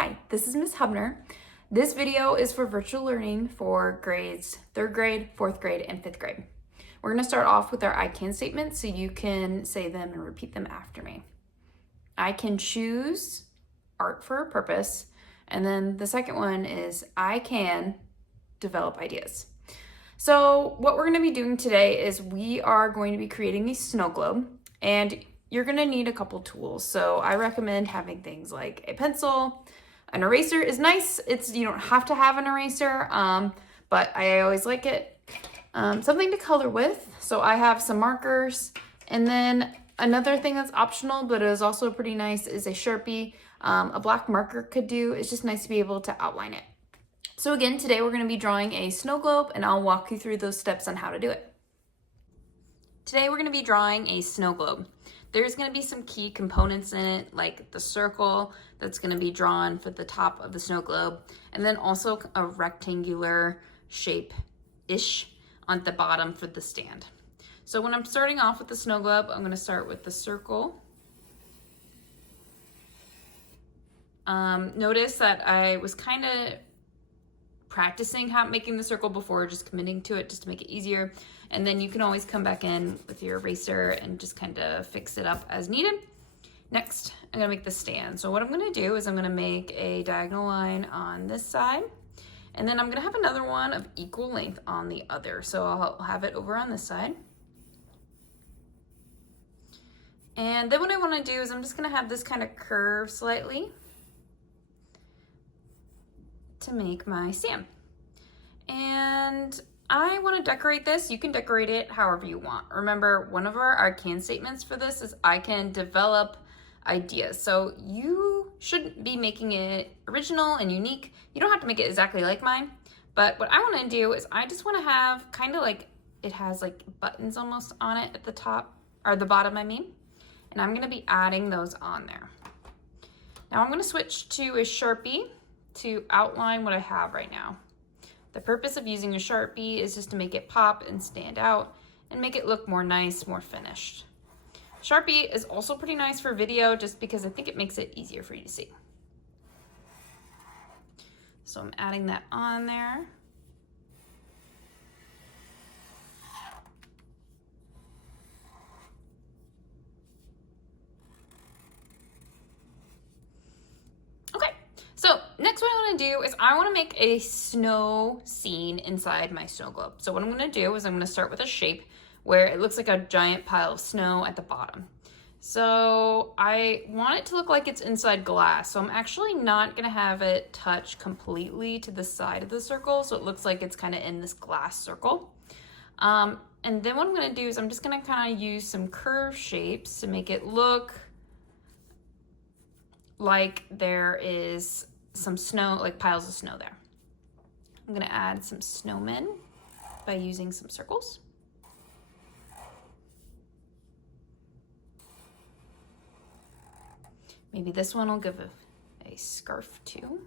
Hi, this is Ms. Hubner. This video is for virtual learning for grades 3rd grade, 4th grade, and 5th grade. We're going to start off with our I can statements so you can say them and repeat them after me. I can choose art for a purpose. And then the second one is I can develop ideas. So what we're going to be doing today is we are going to be creating a snow globe, and you're going to need a couple tools. So I recommend having things like a pencil. An eraser is nice. You don't have to have an eraser, but I always like it. Something to color with. So I have some markers, and then another thing that's optional but is also pretty nice is a Sharpie. A black marker could do. It's just nice to be able to outline it. So again, today we're going to be drawing a snow globe, and I'll walk you through those steps on how to do it. Today we're going to be drawing a snow globe. There's going to be some key components in it, like the circle that's going to be drawn for the top of the snow globe, and then also a rectangular shape-ish on the bottom for the stand. So when I'm starting off with the snow globe, I'm going to start with the circle. Notice that I was kind of practicing making the circle before just committing to it, just to make it easier. And then you can always come back in with your eraser and just kind of fix it up as needed. Next, I'm gonna make the stand. So what I'm gonna do is I'm gonna make a diagonal line on this side, and then I'm gonna have another one of equal length on the other. So I'll have it over on this side. And then what I wanna do is I'm just gonna have this kind of curve slightly to make my stand. And I want to decorate this. You can decorate it however you want. Remember, one of our I can statements for this is I can develop ideas. So you shouldn't be making it original and unique. You don't have to make it exactly like mine. But what I want to do is I just want to have kind of like, it has like buttons almost on it at the top, or the bottom, I mean. And I'm going to be adding those on there. Now I'm going to switch to a Sharpie to outline what I have right now. The purpose of using a Sharpie is just to make it pop and stand out and make it look more nice, more finished. Sharpie is also pretty nice for video just because I think it makes it easier for you to see. So I'm adding that on there. So next what I want to do is I want to make a snow scene inside my snow globe. So what I'm going to do is I'm going to start with a shape where it looks like a giant pile of snow at the bottom. So I want it to look like it's inside glass. So I'm actually not going to have it touch completely to the side of the circle. So it looks like it's kind of in this glass circle. And then what I'm going to do is I'm just going to kind of use some curve shapes to make it look like there is some snow, like piles of snow there. I'm gonna add some snowmen by using some circles. Maybe this one will give a scarf too.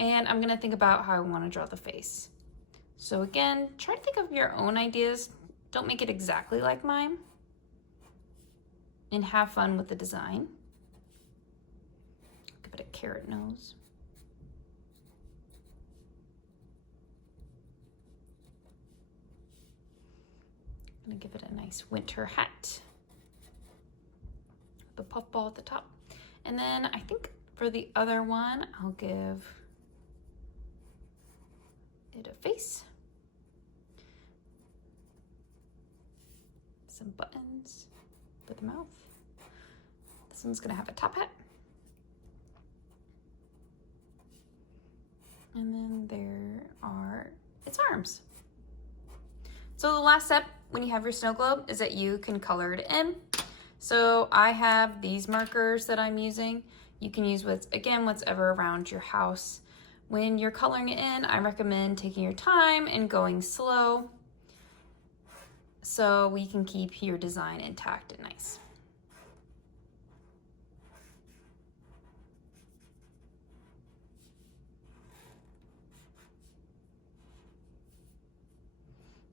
And I'm gonna think about how I wanna draw the face. So again, try to think of your own ideas. Don't make it exactly like mine. And have fun with the design. Give it a carrot nose. I'm gonna give it a nice winter hat. The puffball at the top. And then I think for the other one, I'll give it a face. Some buttons for the mouth. This one's gonna have a top hat. And then there are its arms. So the last step when you have your snow globe is that you can color it in. So I have these markers that I'm using. You can use what's ever around your house. When you're coloring it in, I recommend taking your time and going slow, so we can keep your design intact and nice.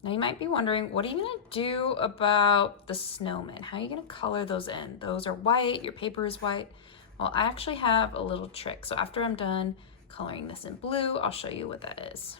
Now you might be wondering, what are you gonna do about the snowmen? How are you gonna color those in? Those are white, your paper is white. Well, I actually have a little trick. So after I'm done coloring this in blue, I'll show you what that is.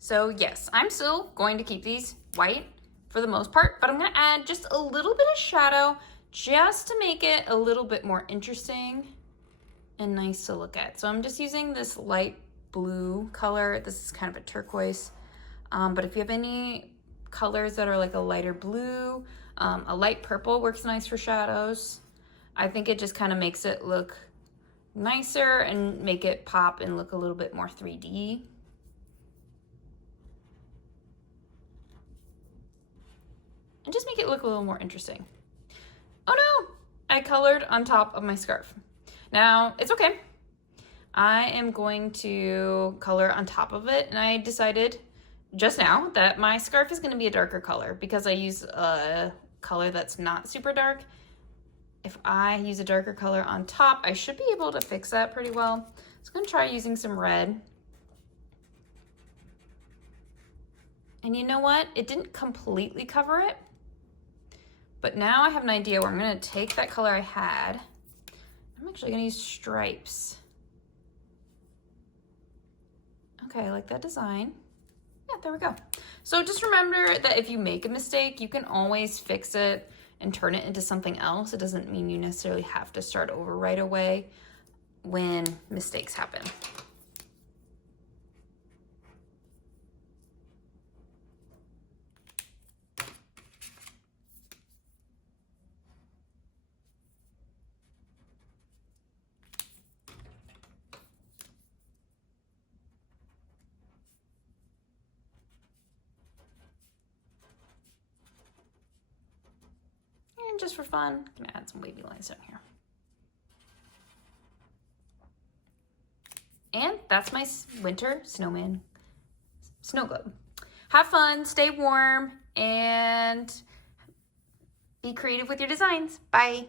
So yes, I'm still going to keep these white for the most part, but I'm gonna add just a little bit of shadow just to make it a little bit more interesting and nice to look at. So I'm just using this light blue color. This is kind of a turquoise, but if you have any colors that are like a lighter blue, a light purple works nice for shadows. I think it just kind of makes it look nicer and make it pop and look a little bit more 3D. And just make it look a little more interesting. Oh no, I colored on top of my scarf. Now, it's okay. I am going to color on top of it, and I decided just now that my scarf is gonna be a darker color because I use a color that's not super dark. If I use a darker color on top, I should be able to fix that pretty well. So I'm gonna try using some red. And you know what? It didn't completely cover it. But now I have an idea where I'm gonna take that color I had. I'm actually gonna use stripes. Okay, I like that design. Yeah, there we go. So just remember that if you make a mistake, you can always fix it and turn it into something else. It doesn't mean you necessarily have to start over right away when mistakes happen. And just for fun, I'm gonna add some wavy lines down here. And that's my winter snowman snow globe. Have fun, stay warm, and be creative with your designs. Bye.